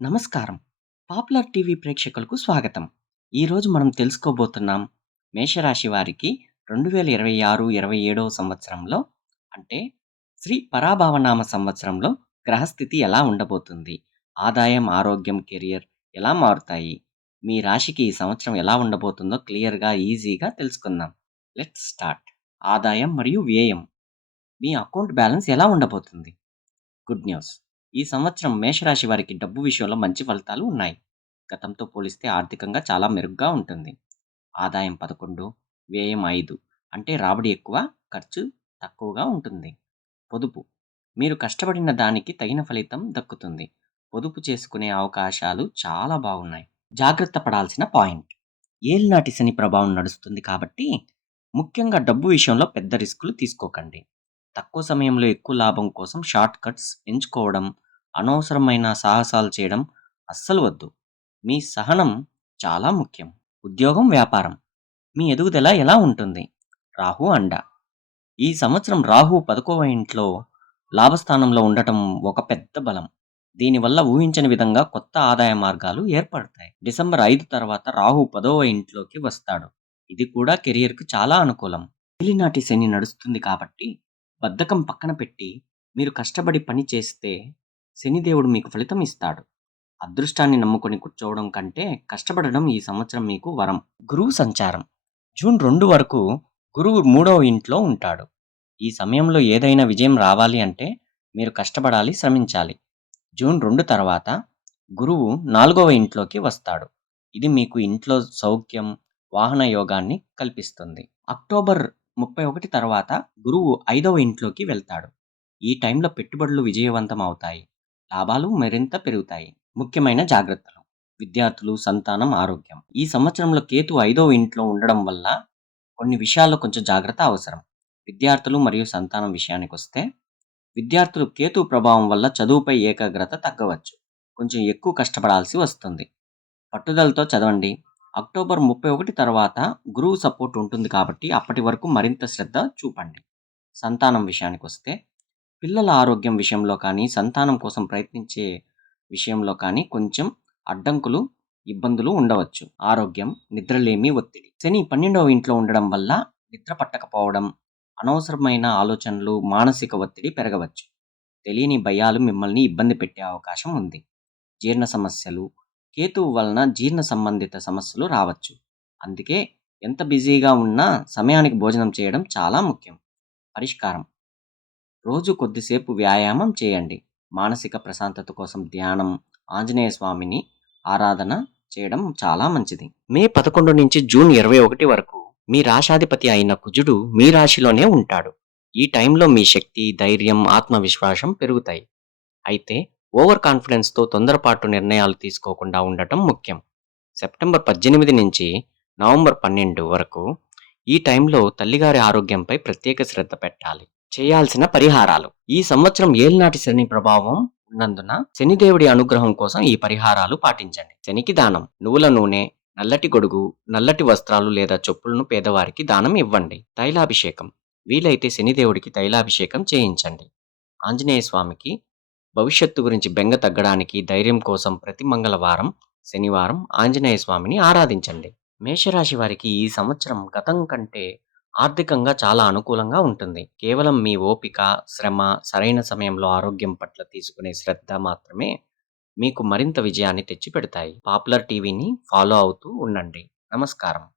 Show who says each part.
Speaker 1: నమస్కారం. Popular TV ప్రేక్షకులకు స్వాగతం. ఈరోజు మనం తెలుసుకోబోతున్నాం మేషరాశి వారికి 2026, 27వ సంవత్సరంలో అంటే శ్రీ పరాభావనామ సంవత్సరంలో గ్రహస్థితి ఎలా ఉండబోతుంది? ఆదాయం, ఆరోగ్యం, కెరియర్ ఎలా మారుతాయి? మీ రాశికి ఈ సంవత్సరం ఎలా ఉండబోతుందో క్లియర్‌గా, ఈజీగా తెలుసుకుందాం. Let's start. ఆదాయం మరియు వ్యయం. మీ అకౌంట్ బ్యాలెన్స్ ఎలా ఉండబోతుంది? Good news. ఈ సంవత్సరం మేషరాశి వారికి డబ్బు విషయంలో మంచి ఫలితాలు ఉన్నాయి. గతంతో పోలిస్తే ఆర్థికంగా చాలా మెరుగ్గా ఉంటుంది. ఆదాయం 11, వ్యయం ఐదు అంటే రాబడి ఎక్కువ, ఖర్చు తక్కువగా ఉంటుంది. పొదుపు. మీరు కష్టపడిన దానికి తగిన ఫలితం దక్కుతుంది. పొదుపు చేసుకునే అవకాశాలు చాలా బాగున్నాయి. జాగ్రత్త పడాల్సిన పాయింట్. ఏలినాటి శని ప్రభావం నడుస్తుంది కాబట్టి ముఖ్యంగా డబ్బు విషయంలో పెద్ద రిస్కులు తీసుకోకండి. తక్కువ సమయంలో ఎక్కువ లాభం కోసం షార్ట్ కట్స్ ఎంచుకోవడం, అనవసరమైన సాహసాలు చేయడం అస్సలు వద్దు. మీ సహనం చాలా ముఖ్యం. ఉద్యోగం, వ్యాపారం. మీ ఎదుగుదల ఎలా ఉంటుంది? రాహు అండ. ఈ సంవత్సరం రాహు 11వ ఇంట్లో లాభస్థానంలో ఉండటం ఒక పెద్ద బలం. దీనివల్ల ఊహించని విధంగా కొత్త ఆదాయ మార్గాలు ఏర్పడతాయి. డిసెంబర్ ఐదు తర్వాత రాహు 10వ ఇంట్లోకి వస్తాడు. ఇది కూడా కెరియర్కు చాలా అనుకూలం. ఏలినాటి శని నడుస్తుంది కాబట్టి బద్ధకం పక్కన పెట్టి మీరు కష్టపడి పని చేస్తే శనిదేవుడు మీకు ఫలితం ఇస్తాడు. అదృష్టాన్ని నమ్ముకొని కూర్చోవడం కంటే కష్టపడడం ఈ సంవత్సరం మీకు వరం. గురువు సంచారం. జూన్ రెండు వరకు గురువు మూడవ ఇంట్లో ఉంటాడు. ఈ సమయంలో ఏదైనా విజయం రావాలి అంటే మీరు కష్టపడాలి, శ్రమించాలి. జూన్ రెండు తర్వాత గురువు నాలుగవ ఇంట్లోకి వస్తాడు. ఇది మీకు ఇంట్లో సౌఖ్యం, వాహన యోగాన్ని కల్పిస్తుంది. అక్టోబర్ 31 తర్వాత గురువు ఐదవ ఇంట్లోకి వెళ్తాడు. ఈ టైంలో పెట్టుబడులు విజయవంతం అవుతాయి. లాభాలు మరింత పెరుగుతాయి. ముఖ్యమైన జాగ్రత్తలు. విద్యార్థులు, సంతానం, ఆరోగ్యం. ఈ సంవత్సరంలో కేతు ఐదో ఇంట్లో ఉండడం వల్ల కొన్ని విషయాల్లో కొంచెం జాగ్రత్త అవసరం. విద్యార్థులు మరియు సంతానం విషయానికి వస్తే విద్యార్థులు కేతు ప్రభావం వల్ల చదువుపై ఏకాగ్రత తగ్గవచ్చు. కొంచెం ఎక్కువ కష్టపడాల్సి వస్తుంది. పట్టుదలతో చదవండి. అక్టోబర్ 31 తర్వాత గురువు సపోర్ట్ ఉంటుంది కాబట్టి అప్పటి వరకు మరింత శ్రద్ధ చూపండి. సంతానం విషయానికి వస్తే పిల్లల ఆరోగ్యం విషయంలో కానీ, సంతానం కోసం ప్రయత్నించే విషయంలో కానీ కొంచెం అడ్డంకులు, ఇబ్బందులు ఉండవచ్చు. ఆరోగ్యం, నిద్రలేమి, ఒత్తిడి. శని 12వ ఇంట్లో ఉండడం వల్ల నిద్ర పట్టకపోవడం, అనవసరమైన ఆలోచనలు, మానసిక ఒత్తిడి పెరగవచ్చు. తెలియని భయాలు మిమ్మల్ని ఇబ్బంది పెట్టే అవకాశం ఉంది. జీర్ణ సమస్యలు. కేతువు వలన జీర్ణ సంబంధిత సమస్యలు రావచ్చు. అందుకే ఎంత బిజీగా ఉన్నా సమయానికి భోజనం చేయడం చాలా ముఖ్యం. పరిష్కారం. రోజు కొద్దిసేపు వ్యాయామం చేయండి. మానసిక ప్రశాంతత కోసం ధ్యానం, ఆంజనేయ స్వామిని ఆరాధన చేయడం చాలా మంచిది. మే 11 నుంచి జూన్ 21 వరకు మీ రాశాధిపతి అయిన కుజుడు మీ రాశిలోనే ఉంటాడు. ఈ టైంలో మీ శక్తి, ధైర్యం, ఆత్మవిశ్వాసం పెరుగుతాయి. అయితే ఓవర్ కాన్ఫిడెన్స్‌తో తొందరపాటు నిర్ణయాలు తీసుకోకుండా ఉండటం ముఖ్యం. సెప్టెంబర్ 18 నుంచి నవంబర్ 12 వరకు ఈ టైంలో తల్లిగారి ఆరోగ్యంపై ప్రత్యేక శ్రద్ధ పెట్టాలి. చేయాల్సిన పరిహారాలు. ఈ సంవత్సరం ఏలినాటి శని ప్రభావం ఉన్నందున శనిదేవుడి అనుగ్రహం కోసం ఈ పరిహారాలు పాటించండి. శనికి దానం. నువ్వుల నూనె, నల్లటి గొడుగు, నల్లటి వస్త్రాలు లేదా చెప్పులను పేదవారికి దానం ఇవ్వండి. తైలాభిషేకం. వీలైతే శనిదేవుడికి తైలాభిషేకం చేయించండి. ఆంజనేయ స్వామికి భవిష్యత్తు గురించి బెంగ తగ్గడానికి, ధైర్యం కోసం ప్రతి మంగళవారం, శనివారం ఆంజనేయ స్వామిని ఆరాధించండి. మేషరాశి వారికి ఈ సంవత్సరం గతం కంటే ఆర్థికంగా చాలా అనుకూలంగా ఉంటుంది. కేవలం మీ ఓపిక, శ్రమ, సరైన సమయంలో ఆరోగ్యం పట్ల తీసుకునే శ్రద్ధ మాత్రమే మీకు మరింత విజయాన్ని తెచ్చిపెడతాయి. పాపులర్ టీవీని ఫాలో అవుతూ ఉండండి. నమస్కారం.